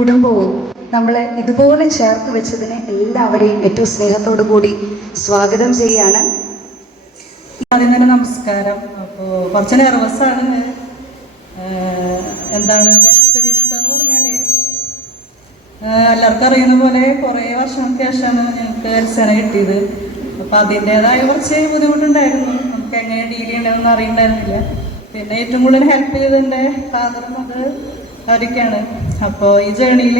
കുടുംബവും നമ്മളെ ഇതുപോലെ ചേർത്ത് വെച്ചതിനെ എല്ലാവരെയും ഏറ്റവും സ്നേഹത്തോടു കൂടി സ്വാഗതം ചെയ്യാണ്. ആദ്യം തന്നെ നമസ്കാരം. അപ്പോൾ കുറച്ച് നെർവസാണ്. എന്താണ് എക്സ്പീരിയൻസ് എന്ന് പറഞ്ഞാൽ എല്ലാവർക്കും അറിയുന്ന പോലെ കുറേ വർഷങ്ങൾക്ക് ശേഷമാണ് ഞങ്ങൾക്ക് എൽസന കിട്ടിയത്. അപ്പം അതിൻ്റെതായ കുറച്ച് ബുദ്ധിമുട്ടുണ്ടായിരുന്നു. നമുക്ക് എങ്ങനെ ഡീൽ ചെയ്യണമെന്ന് അറിയണ്ടായിരുന്നില്ല. പിന്നെ ഏറ്റവും കൂടുതൽ ഹെൽപ്പ് ചെയ്തത് എൻ്റെ ഫാദറും അത് അവരൊക്കെയാണ്. അപ്പോൾ ഈ ജേണിയിൽ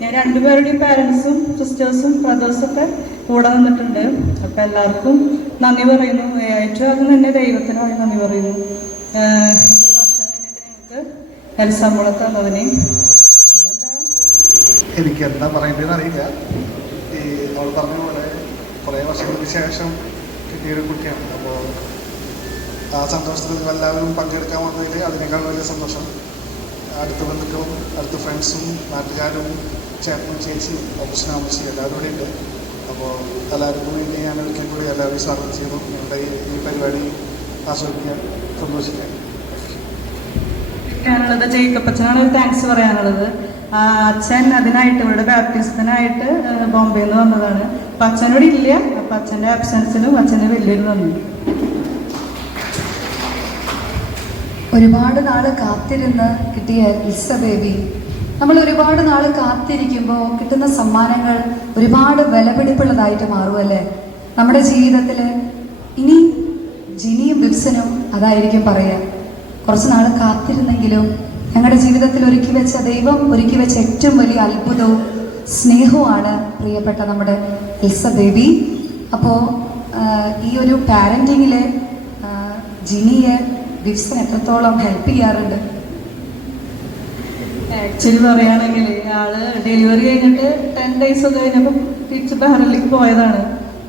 ഞാൻ രണ്ടുപേരുടെയും പാരൻസും സിസ്റ്റേഴ്സും ബ്രദേഴ്സൊക്കെ കൂടെ നിന്നിട്ടുണ്ട്. അപ്പം എല്ലാവർക്കും നന്ദി പറയുന്നു. ഏറ്റവും ആദ്യം തന്നെ ദൈവത്തിനായി നന്ദി പറയുന്നു. ഇത്രയും വർഷം കഴിഞ്ഞിട്ട് ഞങ്ങൾക്ക് എൽസമ്പളം തന്നതിന്. പിന്നെന്താ എനിക്ക് എന്താ പറയേണ്ടതെന്ന് അറിയില്ല. അവൾ പറഞ്ഞ പോലെ കുറേ വർഷങ്ങൾക്ക് ശേഷം കിട്ടിയൊരു കുട്ടിയാണ്. അപ്പോൾ ആ സന്തോഷത്തിൽ എല്ലാവരും പങ്കെടുക്കാൻ വന്നതിൽ അതിനേക്കാൾ വലിയ സന്തോഷം. അടുത്ത ബന്ധുക്കളും അടുത്ത ഫ്രണ്ട്സും നാട്ടുകാരും ചേട്ടനും ചേച്ചിയും ഓപ്പറേഷൻ എല്ലാവരും കൂടി ഉണ്ട്. അപ്പോൾ എല്ലാവർക്കും വേണ്ടി ഞാൻ ഒരിക്കൽ കൂടി എല്ലാവരും സ്വാഗതം ചെയ്യുന്നു. ഞങ്ങളുടെ ഈ പരിപാടി ആസ്വദിക്കാൻ സന്തോഷിക്കാൻ ജയിക്കപ്പച്ചനാണ് ഒരു താങ്ക്സ് പറയാനുള്ളത്. അച്ഛൻ അതിനായിട്ട് ഇവിടെ ബാപ്റ്റിസത്തിനായിട്ട് ബോംബെയിൽ നിന്ന് വന്നതാണ്. അപ്പം അച്ഛനോട് ഇല്ല. അപ്പം അച്ഛൻ്റെ ആബ്സെൻസിലും അച്ഛന് വലിയൊരു നന്ദി. ഒരുപാട് നാൾ കാത്തിരുന്ന് കിട്ടിയ ഇൽസ ബേബി, നമ്മൾ ഒരുപാട് നാൾ കാത്തിരിക്കുമ്പോൾ കിട്ടുന്ന സമ്മാനങ്ങൾ ഒരുപാട് വിലപിടിപ്പുള്ളതായിട്ട് മാറുമല്ലേ നമ്മുടെ ജീവിതത്തിൽ. ഇനി ജിനിയും വിബ്സനും അതായിരിക്കും പറയുക. കുറച്ച് നാൾ കാത്തിരുന്നെങ്കിലും ഞങ്ങളുടെ ജീവിതത്തിൽ ദൈവം ഒരുക്കി വെച്ച ഏറ്റവും വലിയ അത്ഭുതവും സ്നേഹവുമാണ് പ്രിയപ്പെട്ട നമ്മുടെ ഇൽസ ബേബി. അപ്പോൾ ഈ ഒരു പാരൻറ്റിങ്ങിൽ ജിനിയെ വിബ്സൻ എത്രത്തോളം ഹെൽപ്പ് ചെയ്യാറുണ്ട്? ആക്ച്വലി പറയുകയാണെങ്കിൽ ആള് ഡെലിവറി കഴിഞ്ഞിട്ട് 10 days കഴിഞ്ഞപ്പോൾ തിരിച്ച് ബഹ്റിനിലേക്ക് പോയതാണ്.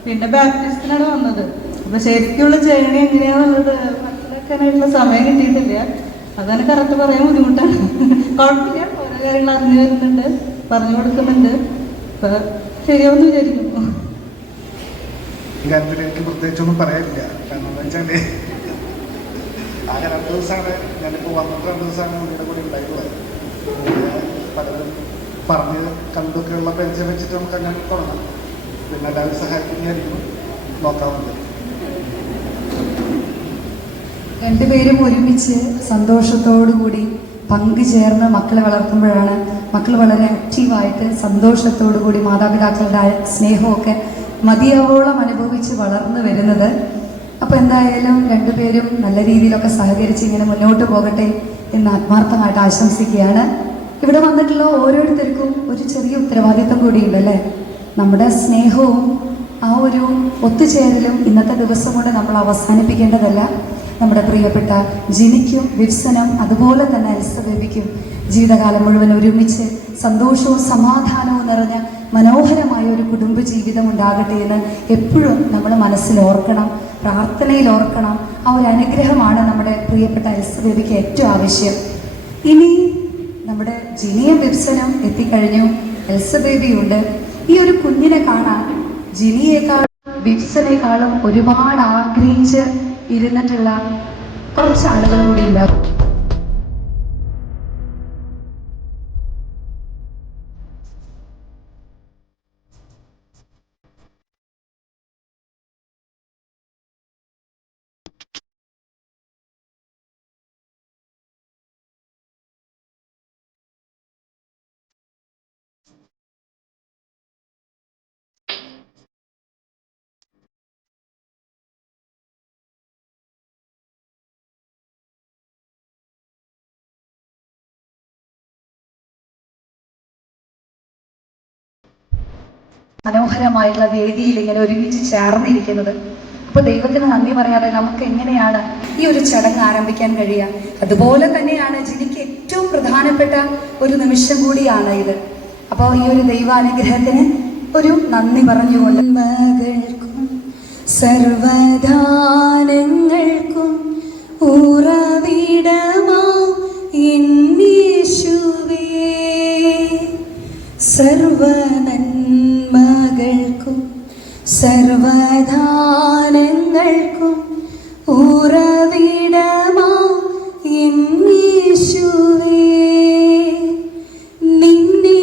പിന്നെ ബാപ്റ്റിസ്റ്റിനാണ് വന്നത്. അപ്പൊ ശരിക്കുള്ള ജേണി എങ്ങനെയാണെന്നുള്ളത് മനസ്സിലാക്കാനായിട്ടുള്ള സമയം കിട്ടിയിട്ടില്ല. അതാണ് കറക്റ്റ് പറയാൻ ബുദ്ധിമുട്ടാണ്. കുഴപ്പമില്ല, ഓരോ കാര്യങ്ങൾ അറിഞ്ഞു വരുന്നുണ്ട്, പറഞ്ഞു കൊടുക്കുന്നുണ്ട്. ഇപ്പൊ ശരിയാവുമെന്ന് വിചാരിക്കുന്നു. ഈ കാര്യത്തിൽ എനിക്ക് പ്രത്യേകിച്ചൊന്നും പറയാനില്ല. കാരണം എന്താ വെച്ചാല് ആകെ 2 ദിവസമാണ് ഞാനിപ്പോൾ വന്നിട്ട് 2 ദിവസമാണ് ഇവിടെ കൂടി ഉണ്ടായിട്ടുള്ളത്. പലരും പറഞ്ഞ് കണ്ടൊക്കെയുള്ള പരിചയം വെച്ചിട്ട് നമുക്ക് അങ്ങനെ തുടങ്ങാം. പിന്നെ എല്ലാവരും സഹായിക്കുന്നതായിരിക്കും നോക്കാവുന്നത്. രണ്ടുപേരും ഒരുമിച്ച് സന്തോഷത്തോടുകൂടി പങ്കുചേർന്ന് മക്കളെ വളർത്തുമ്പോഴാണ് മക്കൾ വളരെ ആക്റ്റീവായിട്ട് സന്തോഷത്തോടുകൂടി മാതാപിതാക്കളുടെ സ്നേഹമൊക്കെ മതിയാവോളം അനുഭവിച്ച് വളർന്നു വരുന്നത്. അപ്പോൾ എന്തായാലും രണ്ടുപേരും നല്ല രീതിയിലൊക്കെ സഹകരിച്ച് ഇങ്ങനെ മുന്നോട്ട് പോകട്ടെ എന്ന് ആത്മാർത്ഥമായിട്ട് ആശംസിക്കുകയാണ്. ഇവിടെ വന്നിട്ടുള്ള ഓരോരുത്തർക്കും ഒരു ചെറിയ ഉത്തരവാദിത്വം കൂടിയുണ്ടല്ലേ. നമ്മുടെ സ്നേഹവും ആ ഒരു ഒത്തുചേരലും ഇന്നത്തെ ദിവസം കൊണ്ട് നമ്മൾ അവസാനിപ്പിക്കേണ്ടതല്ല. നമ്മുടെ പ്രിയപ്പെട്ട ജിനിക്കും വിബ്സനും അതുപോലെ തന്നെ എൽസ ബേബിക്കും ജീവിതകാലം മുഴുവൻ ഒരുമിച്ച് സന്തോഷവും സമാധാനവും നിറഞ്ഞ മനോഹരമായ ഒരു കുടുംബ ജീവിതം ഉണ്ടാകട്ടെ എന്ന് എപ്പോഴും നമ്മൾ മനസ്സിൽ ഓർക്കണം, പ്രാർത്ഥനയിൽ ഓർക്കണം. ആ ഒരു അനുഗ്രഹമാണ് നമ്മുടെ പ്രിയപ്പെട്ട എൽസ ബേബിക്ക് ഏറ്റവും ആവശ്യം. ഇനി നമ്മുടെ ജിനിയും വിബ്സനും എത്തിക്കഴിഞ്ഞു, എൽസ ബേബിയുണ്ട്. ഈ ഒരു കുഞ്ഞിനെ കാണാൻ ജിനിയേക്കാളും വിബ്സനേക്കാളും ഒരുപാട് ആഗ്രഹിച്ച് ഇരുന്നിട്ടുള്ള കുറച്ച് ആളുകൾ കൂടി ഉണ്ടാവും. മനോഹരമായുള്ള വേദിയിൽ ഇങ്ങനെ ഒരുമിച്ച് ചേർന്നിരിക്കുന്നത്. അപ്പോൾ ദൈവത്തിന് നന്ദി പറയാതെ നമുക്ക് എങ്ങനെയാണ് ഈ ഒരു ചടങ്ങ് ആരംഭിക്കാൻ കഴിയുക? അതുപോലെ തന്നെയാണ് ജിനിക്ക് ഏറ്റവും പ്രധാനപ്പെട്ട ഒരു നിമിഷം കൂടിയാണ് ഇത്. അപ്പോൾ ഈ ഒരു ദൈവാനുഗ്രഹത്തിന് ഒരു നന്ദി പറഞ്ഞുകൊണ്ട് മകൾക്കും സർവദാനങ്ങൾക്കും ഉറവിടമാ യേശുവേ, സർവനന്മകൾക്കും സർവദാനങ്ങൾക്കും ഉറവിടമാ യേശുവേ, നിന്നെ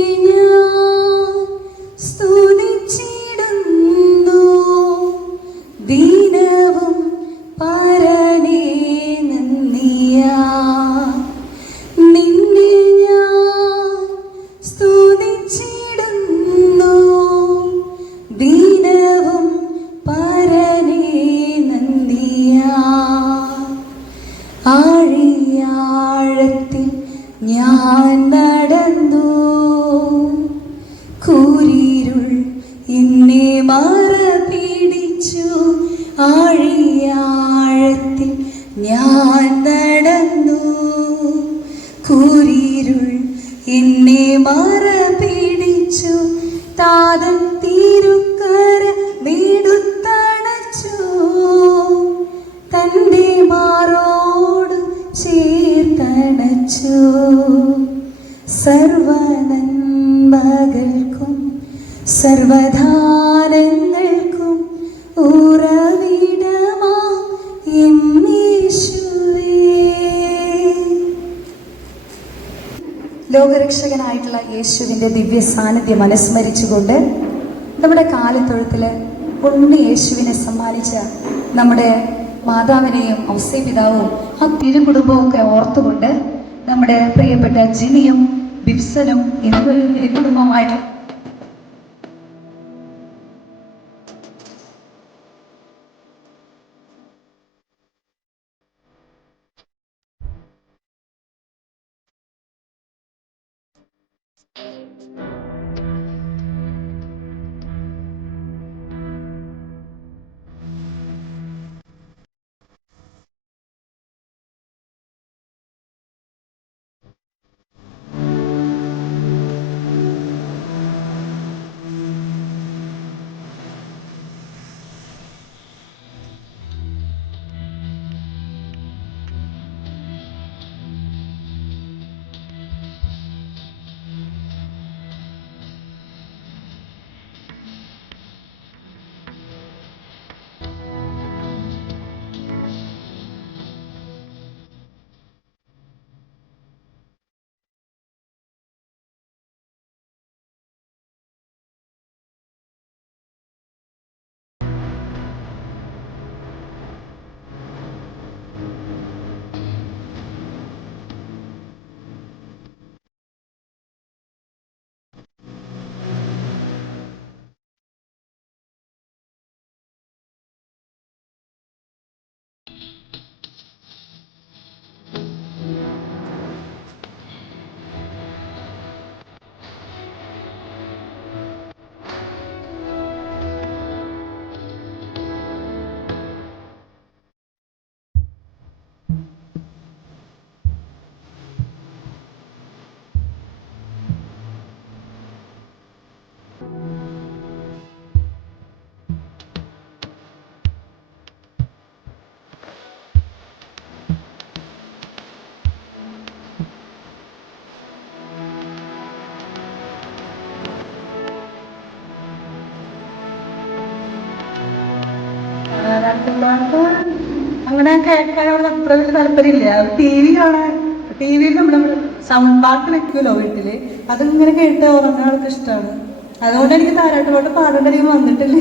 മറ പിടിച്ചു ആഴിയാഴത്തിൽ ഞാൻ നടന്നു. കൂരിരുൾ എന്നെ മറ പിടിച്ചു, താതൻ തിരുക്കര വീടുത്തണച്ചു. തൻ്റെ മാറോട് ചേർത്തണച്ചു. സർവനന്മകൾക്കും സർവധാനങ്ങൾക്കും ഉറവിടമാ യേശുവേ. ലോകരക്ഷകനായിട്ടുള്ള യേശുവിൻ്റെ ദിവ്യ സാന്നിധ്യം അനുസ്മരിച്ചുകൊണ്ട് നമ്മുടെ കാലിത്തൊഴുത്തില് ഉണ്ണി യേശുവിനെ സമ്മാനിച്ച നമ്മുടെ മാതാവിനെയും ഔസേപിതാവും ആ തിരുകുടുംബവും ഒക്കെ ഓർത്തുകൊണ്ട് നമ്മുടെ പ്രിയപ്പെട്ട ജിനിയും ബിബ്സനും എന്നൊരു തിരുകുടുംബമായിട്ട് അങ്ങനെ കേൾക്കാനുള്ള അത്ര വലിയ താല്പര്യമില്ല. ടി വി കാണാൻ, ടി വിയിൽ നമ്മൾ സൗണ്ട് പാട്ട് വെക്കുമല്ലോ വീട്ടില്, അതിങ്ങനെ കേട്ട് ഉറങ്ങാൻ ആൾക്ക് ഇഷ്ടമാണ്. അതുകൊണ്ട് എനിക്ക് താരാട്ട് പാട്ട് പാടേണ്ട രീതി വന്നിട്ടില്ല.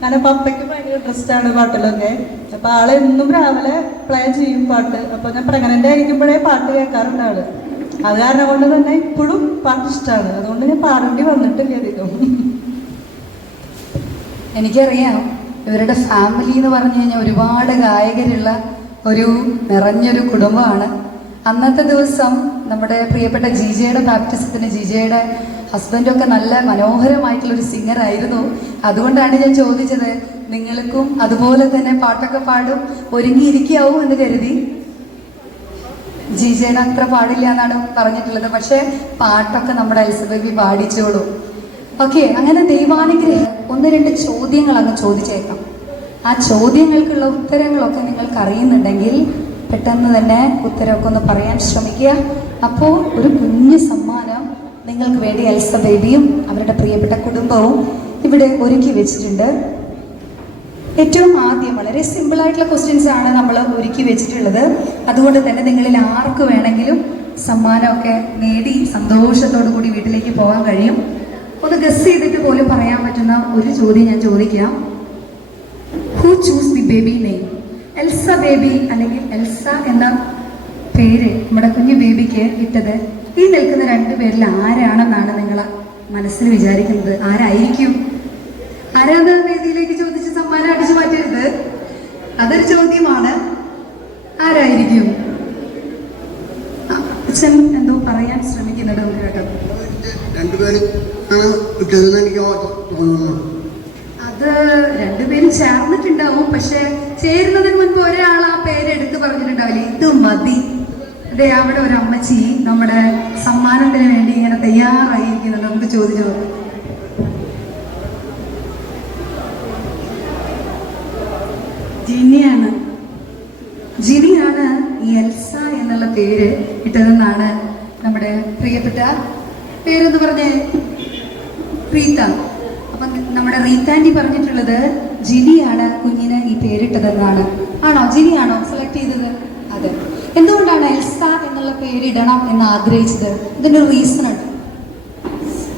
കാരണം പപ്പയ്ക്ക് ഭയങ്കര ഇൻട്രസ്റ്റ് ആണ് പാട്ടിലൊക്കെ. അപ്പൊ ആളെന്നും രാവിലെ പ്ലേ ചെയ്യും പാട്ട്. അപ്പൊ ഞാൻ പ്രഗ്നന്റ് ആയിരിക്കുമ്പോഴേ പാട്ട് കേൾക്കാറുണ്ട് ആള്. അത് കാരണം കൊണ്ട് തന്നെ ഇപ്പോഴും പാട്ട് ഇഷ്ടമാണ്. അതുകൊണ്ട് ഞാൻ പാടേണ്ടി വന്നിട്ടില്ല അധികം. എനിക്കറിയാം ഇവരുടെ ഫാമിലി എന്ന് പറഞ്ഞു കഴിഞ്ഞാൽ ഒരുപാട് ഗായകരുള്ള ഒരു നിറഞ്ഞൊരു കുടുംബമാണ്. അന്നത്തെ ദിവസം നമ്മുടെ പ്രിയപ്പെട്ട ജിജയുടെ ബാപ്റ്റിസത്തിന് ജിജയുടെ ഹസ്ബൻഡൊക്കെ നല്ല മനോഹരമായിട്ടുള്ളൊരു സിംഗർ ആയിരുന്നു. അതുകൊണ്ടാണ് ഞാൻ ചോദിച്ചത്, നിങ്ങൾക്കും അതുപോലെ തന്നെ പാട്ടൊക്കെ പാടും ഒരുങ്ങിയിരിക്കാവും എന്ന് കരുതി. ജിജയുടെ അത്ര പാടില്ല എന്നാണ് പറഞ്ഞിട്ടുള്ളത്. പക്ഷെ പാട്ടൊക്കെ നമ്മുടെ എൽസബേബി പാടിച്ചോളൂ. ഓക്കെ, അങ്ങനെ ദൈവാനുഗ്രഹം 1-2 ചോദ്യങ്ങൾ അങ്ങ് ചോദിച്ചേക്കാം. ആ ചോദ്യങ്ങൾക്കുള്ള ഉത്തരങ്ങളൊക്കെ നിങ്ങൾക്ക് അറിയുന്നുണ്ടെങ്കിൽ പെട്ടെന്ന് തന്നെ ഉത്തരമൊക്കെ ഒന്ന് പറയാൻ ശ്രമിക്കുക. അപ്പോൾ ഒരു കുഞ്ഞു സമ്മാനം നിങ്ങൾക്ക് വേണ്ടി എൽസബേബിയും അവരുടെ പ്രിയപ്പെട്ട കുടുംബവും ഇവിടെ ഒരുക്കി വെച്ചിട്ടുണ്ട്. ഏറ്റവും ആദ്യം വളരെ സിമ്പിളായിട്ടുള്ള ക്വസ്റ്റ്യൻസ് ആണ് നമ്മൾ ഒരുക്കി വെച്ചിട്ടുള്ളത്. അതുകൊണ്ട് തന്നെ നിങ്ങളിൽ ആർക്ക് വേണമെങ്കിലും സമ്മാനമൊക്കെ നേടി സന്തോഷത്തോടു കൂടി വീട്ടിലേക്ക് പോകാൻ കഴിയും. ഒന്ന് ഗസ് ചെയ്തിട്ട് പോലും പറയാൻ പറ്റുന്ന ഒരു ചോദ്യം ഞാൻ ചോദിക്കാം. Who choose the baby name? Elsa baby അല്ലെങ്കിൽ എൽസ എന്ന പേര് നമ്മുടെ കുഞ്ഞു ബേബിക്ക് ഇട്ടത് ഈ നിൽക്കുന്ന 2 പേരിൽ ആരാണെന്നാണ് നിങ്ങൾ മനസ്സിൽ വിചാരിക്കുന്നത്? ആരായിരിക്കും? ആരാധന വേദിയിലേക്ക് ചോദിച്ച് സമ്മാനം അടിച്ചു മാറ്റരുത്. അതൊരു ചോദ്യമാണ്. ആരായിരിക്കും? അച്ഛൻ എന്തോ പറയാൻ ശ്രമിക്കുന്നുണ്ട് കേട്ടോ. രണ്ടുപേരും ഇട്ടതെന്ന് എനിക്ക് തോന്നുന്നു. അത് രണ്ടുപേരും ചേർന്നിട്ടുണ്ടാവും, പക്ഷെ ചേരുന്നതിന് മുൻപ് ഒരാൾ ആ പേര് എടുത്ത് പറഞ്ഞിട്ടുണ്ടാവില്ലേ, ഇത് മതി. അതെ, അവിടെ ഒരു അമ്മച്ചി നമ്മുടെ സമ്മാനത്തിന് വേണ്ടി ഇങ്ങനെ തയ്യാറായിരിക്കുന്നുണ്ട്. നമുക്ക് ചോദിച്ചു ജിനിയാണ്. ജിനിയാണ് ഈ എൽസ എന്നുള്ള പേര് ഇട്ടതെന്നാണ് നമ്മുടെ പ്രിയപ്പെട്ട പേരെന്ന് പറഞ്ഞേ, റീത്ത. അപ്പം നമ്മുടെ റീത്താൻറ്റി പറഞ്ഞിട്ടുള്ളത് ജിനിയാണ് കുഞ്ഞിന് ഈ പേരിട്ടതെന്നാണ്. ആണോ? ജിനിയാണോ സെലക്ട് ചെയ്തത്? അതെ. എന്തുകൊണ്ടാണ് എൽസ എന്നുള്ള പേരിടണം എന്ന് ആഗ്രഹിച്ചത്? ഇതിന്റെ ഒരു റീസൺ ഉണ്ട്.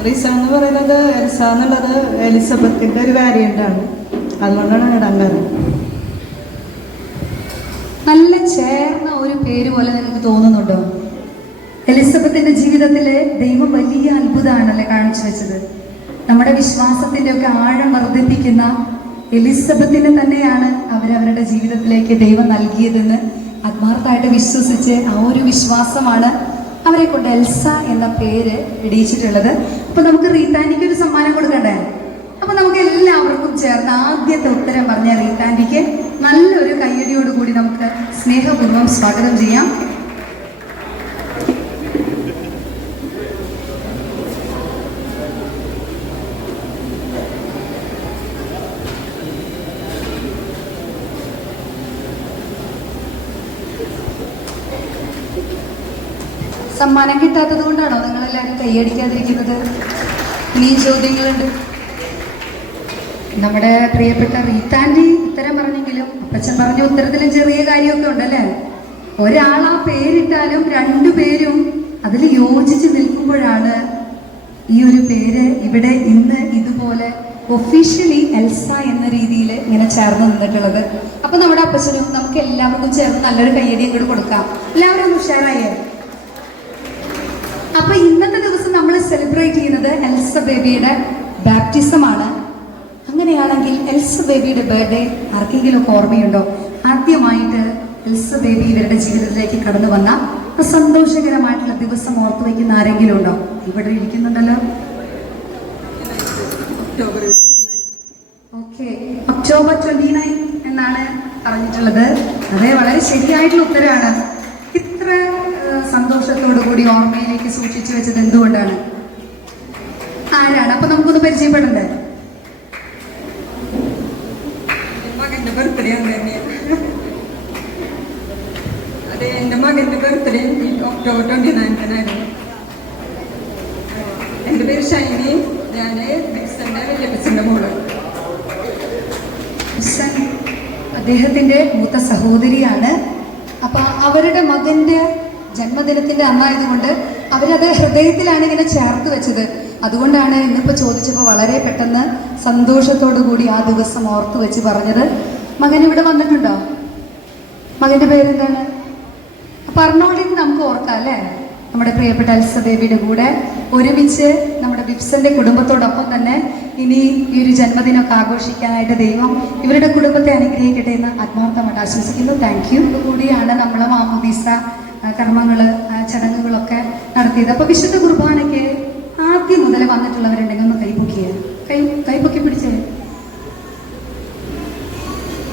റീസൺ എന്ന് പറയുന്നത് എൽസ എന്നുള്ളത് എലിസബത്തിന്റെ ഒരു വേരിയന്റ് ആണ്, അതുകൊണ്ടാണ് ഇടാൻ കാരണം. നല്ല ചേർന്ന ഒരു പേര് പോലെ നിങ്ങൾക്ക് തോന്നുന്നുണ്ടോ? എലിസബത്തിന്റെ ജീവിതത്തില് ദൈവം വലിയ അത്ഭുതമാണല്ലേ കാണിച്ചു വെച്ചത്. നമ്മുടെ വിശ്വാസത്തിന്റെ ഒക്കെ ആഴം വർദ്ധിപ്പിക്കുന്ന എലിസബത്തിനെ തന്നെയാണ് അവരവരുടെ ജീവിതത്തിലേക്ക് ദൈവം നൽകിയതെന്ന് ആത്മാർത്ഥമായിട്ട് വിശ്വസിച്ച് ആ ഒരു വിശ്വാസമാണ് അവരെ കൊണ്ട് എൽസ എന്ന പേര് ഇടിയിച്ചിട്ടുള്ളത്. അപ്പൊ നമുക്ക് റീത്താൻറ്റിക്ക് ഒരു സമ്മാനം കൊടുക്കണ്ടേ? അപ്പൊ നമുക്ക് എല്ലാവർക്കും ചേർന്ന് ആദ്യത്തെ ഉത്തരം പറഞ്ഞ റീത്താൻറ്റിക്ക് നല്ലൊരു കയ്യടിയോടുകൂടി നമുക്ക് സ്നേഹപൂർവ്വം സ്വാഗതം ചെയ്യാം. സമ്മാനം കിട്ടാത്തത് കൊണ്ടാണോ നിങ്ങളെല്ലാവരും കൈയടിക്കാതിരിക്കുന്നത്? ഇനിയും ചോദ്യങ്ങളുണ്ട്. നമ്മുടെ പ്രിയപ്പെട്ട റീത്താൻറ്റി ഉത്തരം പറഞ്ഞെങ്കിലും അപ്പച്ചൻ പറഞ്ഞ ഉത്തരത്തിലും ചെറിയ കാര്യമൊക്കെ ഉണ്ടല്ലേ. ഒരാൾ ആ പേരിട്ടാലും രണ്ടുപേരും അതിൽ യോജിച്ച് നിൽക്കുമ്പോഴാണ് ഈ ഒരു പേര് ഇവിടെ ഇന്ന് ഇതുപോലെ ഒഫീഷ്യലി എൽസ എന്ന രീതിയിൽ ഇങ്ങനെ ചേർന്ന് നിന്നിട്ടുള്ളത്. അപ്പൊ നമ്മുടെ അപ്പച്ചനും നമുക്ക് എല്ലാവർക്കും ചേർന്ന് നല്ലൊരു കയ്യടിയും കൂടി കൊടുക്കാം. എല്ലാവരും ഒന്ന് ഉഷാറായേ. അപ്പൊ ഇന്നത്തെ ദിവസം നമ്മൾ സെലിബ്രേറ്റ് ചെയ്യുന്നത് എൽസ ബേബിയുടെ ബാപ്റ്റിസം ആണ്. അങ്ങനെയാണെങ്കിൽ എൽസ ബേബിയുടെ ബർത്ത്ഡേ ആർക്കെങ്കിലും ഒക്കെ ഓർമ്മയുണ്ടോ? ആദ്യമായിട്ട് എൽസ ബേബി ഇവരുടെ ജീവിതത്തിലേക്ക് കടന്നു വന്ന സന്തോഷകരമായിട്ടുള്ള ദിവസം ഓർത്തു വയ്ക്കുന്ന ആരെങ്കിലും ഉണ്ടോ? ഇവിടെ ഇരിക്കുന്നുണ്ടല്ലോ. ഓക്കെ, ഒക്ടോബർ 29 എന്നാണ് പറഞ്ഞിട്ടുള്ളത്. അതെ, വളരെ ശരിയായിട്ടുള്ള ഉത്തരമാണ്. ഇത്ര സന്തോഷത്തോടു കൂടി ഓർമ്മയിലേക്ക് സൂക്ഷിച്ചു വെച്ചത് എന്തുകൊണ്ടാണ്? ആരാണ്? അപ്പൊ നമുക്കൊന്ന് പരിചയപ്പെടണ്ടേ? മകന്റെ ബർത്ത്ഡേ തന്നെയാണ്. അതെ, എൻ്റെ മകന്റെ ബർത്ത്ഡേ ഒക്ടോബർ 29 എൻ്റെ പേര് ഷൈനി. ഞാൻ ബിക്സന്റെ വലിയപ്പച്ചൻ്റെ മോള്. അദ്ദേഹത്തിന്റെ മൂത്ത സഹോദരിയാണ്. അപ്പൊ അവരുടെ മകന്റെ ജന്മദിനത്തിന്റെ അന്നായതുകൊണ്ട് അവരത് ഹൃദയത്തിലാണ് ഇങ്ങനെ ചേർത്ത് വെച്ചത്. അതുകൊണ്ടാണ് ഇന്നിപ്പോ ചോദിച്ചപ്പോൾ വളരെ പെട്ടെന്ന് സന്തോഷത്തോടു കൂടി ആ ദിവസം ഓർത്തു വെച്ച് പറഞ്ഞത്. മകൻ ഇവിടെ വന്നിട്ടുണ്ടോ? മകന്റെ പേരെന്താണ്? അപ്പൊ അർണോൾഡിന് നമുക്ക് ഓർക്കാം അല്ലേ? നമ്മുടെ പ്രിയപ്പെട്ട എൽസ ബേബിയുടെ കൂടെ ഒരുമിച്ച് നമ്മുടെ ബിബ്സന്റെ കുടുംബത്തോടൊപ്പം തന്നെ ഇനി ഈ ഒരു ജന്മദിനമൊക്കെ ആഘോഷിക്കാനായിട്ട് ദൈവം ഇവരുടെ കുടുംബത്തെ അനുഗ്രഹിക്കട്ടെ എന്ന് ആത്മാർത്ഥമായിട്ട് ആശംസിക്കുന്നു. Thank you. കൂടിയാണ് നമ്മൾ മാമോദീസ കർമ്മങ്ങള് ചടങ്ങുകളൊക്കെ നടത്തിയത്. അപ്പൊ വിശുദ്ധ കുർബാനയ്ക്ക് ആദ്യം മുതൽ വന്നിട്ടുള്ളവരുണ്ടെങ്കിൽ ഒന്ന് കൈപ്പൊക്കി പിടിച്ചേ.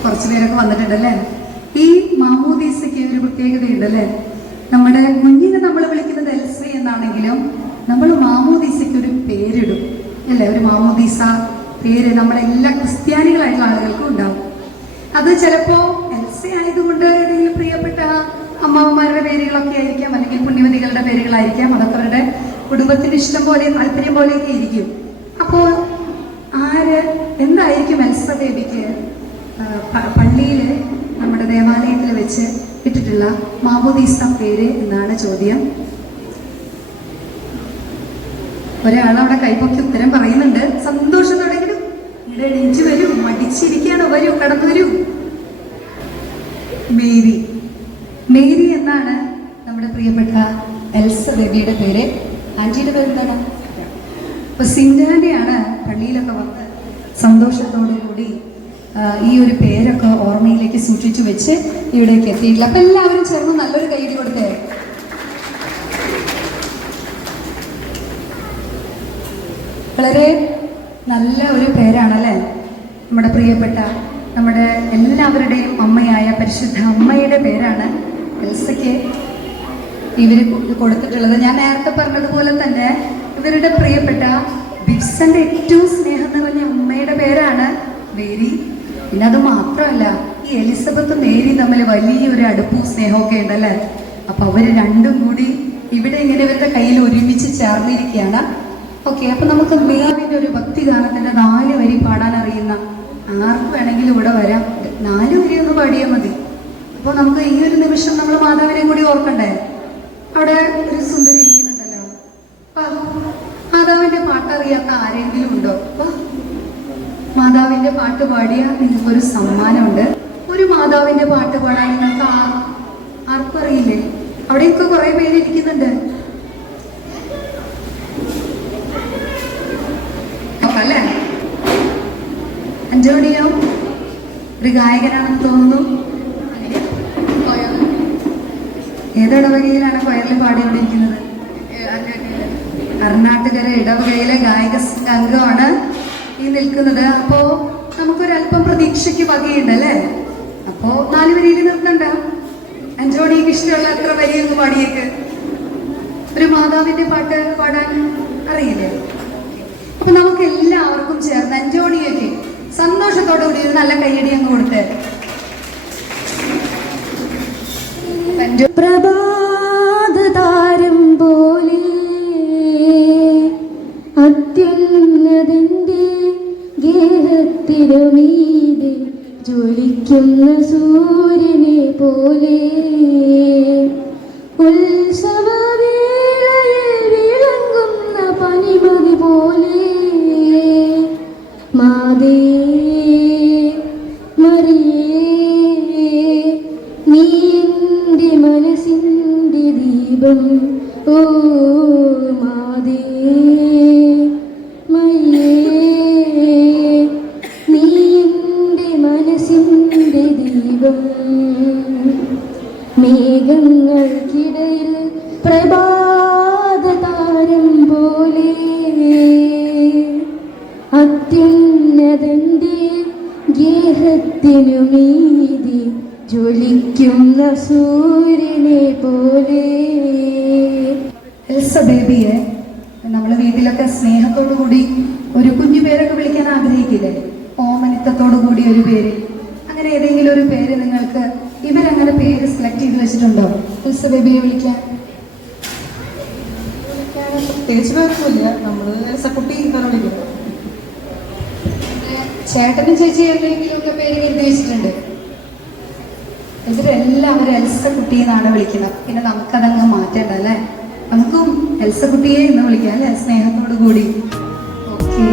കുറച്ചു പേരൊക്കെ വന്നിട്ടുണ്ടല്ലേ. ഈ മാമോദീസയ്ക്ക് ഒരു പ്രത്യേകതയുണ്ടല്ലേ. നമ്മുടെ കുഞ്ഞിനെ നമ്മൾ വിളിക്കുന്നത് എൽസ എന്നാണെങ്കിലും നമ്മൾ മാമോദീസയ്ക്ക് ഒരു പേരിടും അല്ലേ? ഒരു മാമോദീസ പേര് നമ്മുടെ എല്ലാ ക്രിസ്ത്യാനികളായിട്ടുള്ള ആളുകൾക്കും ഉണ്ടാവും. അത് ചിലപ്പോ എൽസ ആയതുകൊണ്ട് ഏതെങ്കിലും പ്രിയപ്പെട്ട അമ്മാവന്മാരുടെ പേരുകളൊക്കെ ആയിരിക്കാം, അല്ലെങ്കിൽ പുണ്യവതികളുടെ പേരുകളായിരിക്കാം. അതൊക്കെ അവരുടെ കുടുംബത്തിന്റെ ഇഷ്ടം പോലെ താല്പര്യം പോലെയൊക്കെ ഇരിക്കും. അപ്പോ എന്തായിരിക്കും എൽസ ബേബിക്ക് പള്ളിയിൽ നമ്മുടെ ദേവാലയത്തിൽ വെച്ച് ഇട്ടിട്ടുള്ള മാമോദീസ പേര് എന്നാണ് ചോദ്യം. ഒരാളവിടെ കൈപ്പൊക്കി ഉത്തരം പറയുന്നുണ്ട്. സന്തോഷത്തോടെങ്കിലും ഇവിടെ എണീറ്റ് വരൂ, മടിച്ചിരിക്കുകയാണോ? വരൂ, കടന്നു വരൂ. മേരി. മേരി എന്നാണ് നമ്മുടെ പ്രിയപ്പെട്ട എൽസ ബേബിയുടെ പേര്. ആന്റിയുടെ പേരെന്താണ്? അപ്പൊ സിൻഡാന്റെയാണ് പള്ളിയിലൊക്കെ വന്ന് സന്തോഷത്തോടു കൂടി ഈ ഒരു പേരൊക്കെ ഓർമ്മയിലേക്ക് സൂക്ഷിച്ചു വെച്ച് ഇവിടേക്ക് എത്തിയിട്ടില്ല. അപ്പൊ എല്ലാവരും ചേർന്ന് നല്ലൊരു കൈയ്യടി കൊടുത്തേ. വളരെ നല്ല ഒരു പേരാണല്ലേ. പ്രിയപ്പെട്ട നമ്മുടെ എല്ലാവരുടെയും അമ്മയായ പരിശുദ്ധ അമ്മയുടെ പേരാണ് എൽസയ്ക്ക് ഇവർ കൊടുത്തിട്ടുള്ളത്. ഞാൻ നേരത്തെ പറഞ്ഞതുപോലെ തന്നെ ഇവരുടെ പ്രിയപ്പെട്ട ബിബ്സന്റെ ഏറ്റവും സ്നേഹം നിറഞ്ഞ അമ്മയുടെ പേരാണ് മേരി. പിന്നെ അത് മാത്രമല്ല, ഈ എലിസബത്തും മേരിയും തമ്മിൽ വലിയൊരു അടുപ്പവും സ്നേഹമൊക്കെ ഉണ്ടല്ലേ. അപ്പൊ അവര് രണ്ടും കൂടി ഇവിടെ ഇങ്ങനെ ഇവരുടെ കയ്യിൽ ഒരുമിച്ച് ചേർന്നിരിക്കുകയാണ്. ഓക്കെ, അപ്പൊ നമുക്ക് മേരിന്റെ ഒരു ഭക്തിഗാനത്തിന്റെ 4 വരി പാടാൻ അറിയുന്ന ആർക്ക് വേണമെങ്കിലും ഇവിടെ വരാം. 4 വരി ഒന്ന് പാടിയാൽ മതി. അപ്പൊ നമുക്ക് ഈ ഒരു നിമിഷം നമ്മൾ മാതാവിനെ കൂടി ഓർക്കണ്ടേ. അവിടെ ഒരു സുന്ദരി ഇരിക്കുന്നുണ്ടല്ലോ. മാതാവിന്റെ പാട്ടറിയാത്ത ആരെങ്കിലും ഉണ്ടോ? മാതാവിന്റെ പാട്ട് പാടിയാൽ നിങ്ങൾക്കൊരു സമ്മാനമുണ്ട്. ഒരു മാതാവിന്റെ പാട്ട് പാടാൻ നിങ്ങൾക്ക് ആർക്കും അറിയില്ലേ? അവിടെയൊക്കെ കുറെ പേര് ഇരിക്കുന്നുണ്ട് അല്ലേ? അന്റോണിയോ ഒരു ഗായകനാണെന്ന് തോന്നുന്നു. ഏതിടവകയിലാണ് കൊയറിൽ പാടിക്കൊണ്ടിരിക്കുന്നത്? കർണാടകര ഇടവകയിലെ ഗായക അംഗമാണ് ഈ നിൽക്കുന്നത്. അപ്പോ നമുക്കൊരല്പം പ്രതീക്ഷയ്ക്ക് വകയുണ്ട് അല്ലേ? അപ്പോ 4 വരിയിൽ നിർത്തണ്ട. അന്റോണിക്ക് ഇഷ്ടമുള്ള അത്ര വരിയൊന്ന് പാടിയേക്ക്. ഒരു മാതാവിന്റെ പാട്ട് പാടാൻ അറിയില്ലേ? അപ്പൊ നമുക്ക് എല്ലാവർക്കും ചേർന്ന് അന്റോണിയൊക്കെ സന്തോഷത്തോടു കൂടി ഒരു നല്ല കയ്യടി അങ്ങ് കൊടുത്ത് പ്രഭാതതാരം പോലെ അത്യുന്നതന്റെ ഗേഹത്തിനുമീതെ ജ്വലിക്കുന്ന സൂര്യനെ പോലെ ഉത്സവവേളയിൽ വിളങ്ങുന്ന പനിമതി പോലെ മാതേ മറിയേ നീ എൻ്റെ മനസ്സിൻ്റെ ദീപം. ഓ മാതേ മയ്യേ നീ എൻ്റെ മനസ്സിൻ്റെ ദീപം. മേഘങ്ങൾക്കിടയിൽ പ്രഭാതതാരം പോലെ അത്യുന്നതന്റെ ഗേഹത്തിനു മീതി ജ്വലിക്കുന്ന സൂര്യനെ പോലെ. എൽസ ബേബിയെ നമ്മൾ വീട്ടിലൊക്കെ സ്നേഹത്തോടു കൂടി ഒരു കുഞ്ഞു പേരൊക്കെ വിളിക്കാൻ ആഗ്രഹിക്കില്ലേ? ഓമനിത്തത്തോടു കൂടി ഒരു പേര്, അങ്ങനെ ഏതെങ്കിലും ഒരു പേര് നിങ്ങൾക്ക് ഇവരങ്ങനെ പേര് സെലക്ട് ചെയ്ത് വെച്ചിട്ടുണ്ടോ എൽസ ബേബിയെ വിളിക്കാൻ? പ്രത്യേകിച്ച് പേരൊന്നുമില്ല, നമ്മള് എൽസക്കുട്ടി എന്നാണ് വിളിക്കുന്നത്. ചേട്ടനും ചേച്ചി ഏതെങ്കിലും ഒക്കെ പേര് എഴുതി വെച്ചിട്ടുണ്ട്? ഇവരെല്ലാവരും എൽസ കുട്ടി എന്നാണ് വിളിക്കുന്നത്. പിന്നെ നമുക്കതങ്ങ് മാറ്റണ്ട അല്ലേ? നമുക്കും എൽസ കുട്ടിയെ എന്ന് വിളിക്കാം അല്ലെ, സ്നേഹത്തോടു കൂടി. ഓക്കെ,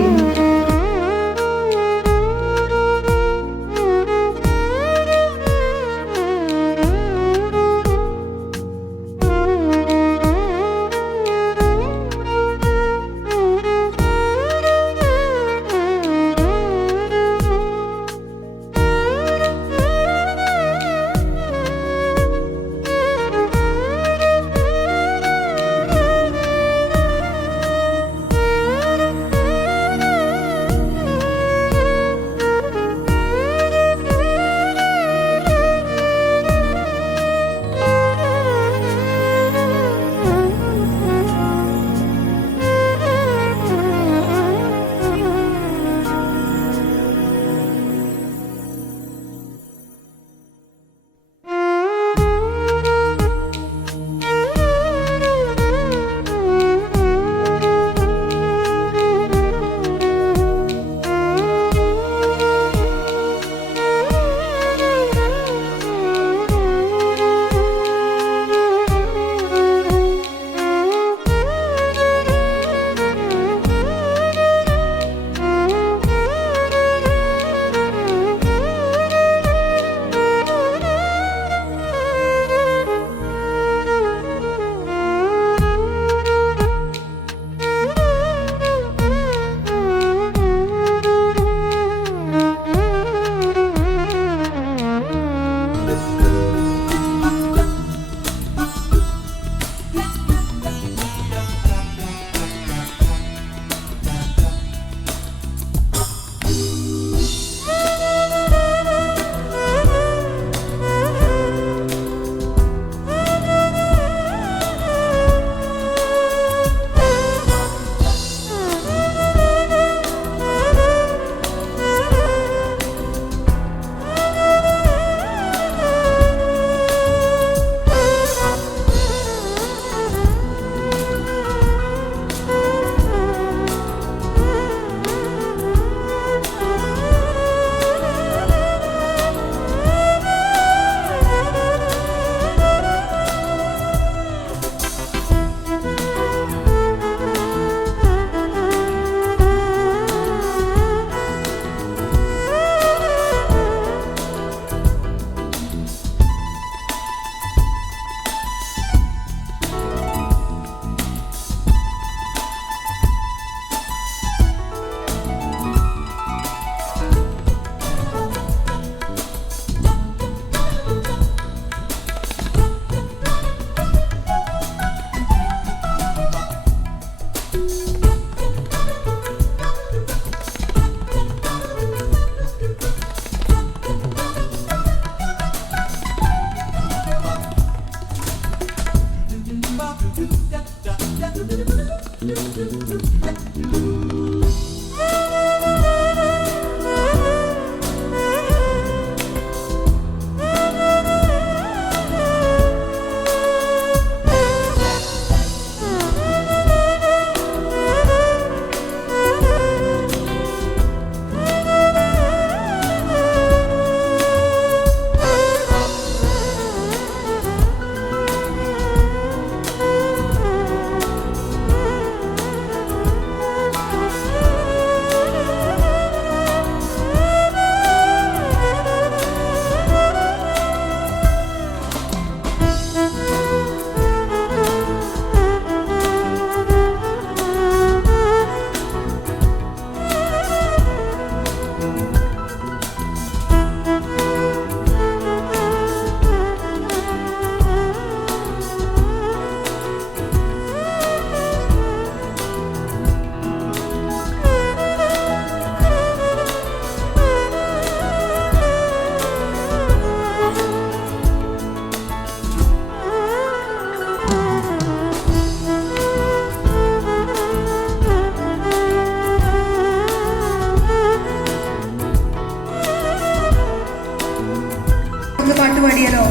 പാടിയാലോ?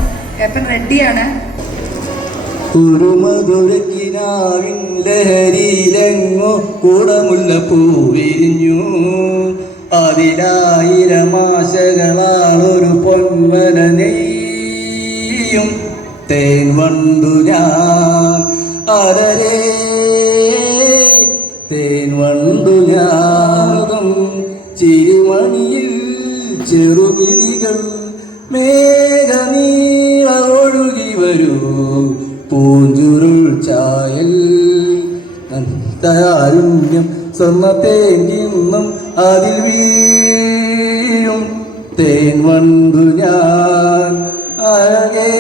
ഏപ്പൻ റെഡിയാണ്. ഒരു മധുരക്കിനാവിൻ ലഹരിയിലെങ്ങോ കൂടമുല്ല പൂവിരിഞ്ഞു. അതിലായിരമാശകളാളൊരു പൊന്മല നെയ്യും തേൻ വണ്ടു ഞാൻ. അരരേ തേൻ വണ്ടു ഞാനും ചിരുമണിയിൽ ചെറുകിളികൾ മേഘനീള ഒഴുകി വരൂ പൂഞ്ചുരുൾ ചായൽ. താരുണ്യം സ്വർണ്ണത്തേക്കിന്നും അതിൽ വീഴും തേൻ വണ്ടു ഞാൻ. അഴകേ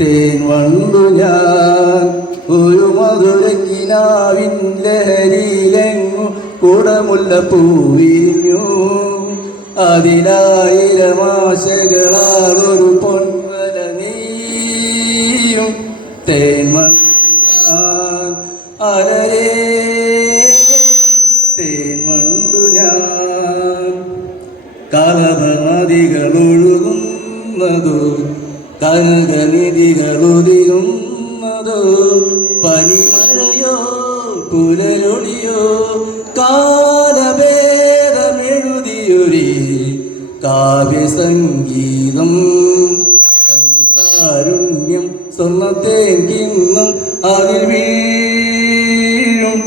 തേൻ വണ്ടു ഞാൻ. ഒരു മധുരക്കിനാവിൻ ലഹരിയിലെങ്ങു കുടമുല്ല പൂവിരിഞ്ഞു. അതിലായിരമാശകളാളൊരു പൊൻവല നീയും തേൻ വണ്ടു ഞാൻ. അരരേ തേൻ വണ്ടു ഞാൻ. കലനദികളൊഴുകുന്നതോ കനകനിധികളൊതിരുന്നതോ പനിമഴയോ പുലരൊളിയോ കാലഭേദമെഴുതിയൊരു കാവ്യസംഗീതം. താരുണ്യം സ്വർണ്ണത്തേക്കിന്നും അതിൽ വീഴും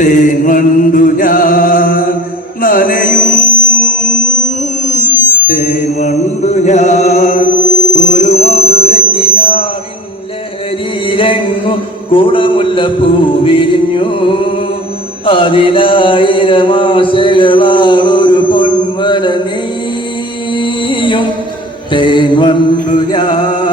തേൻ വണ്ടു ഞാൻ. നനയും തേൻ വണ്ടു ഞാൻ. ഒരു മധുരക്കിനാവിൻ ലഹരിയിലെങ്ങും കുടമുല്ല പൂവിരിഞ്ഞു. അതിലായിരമാശകളാളൊരു പൊന്മല നെയ്യും തേൻ വണ്ടു ഞാൻ.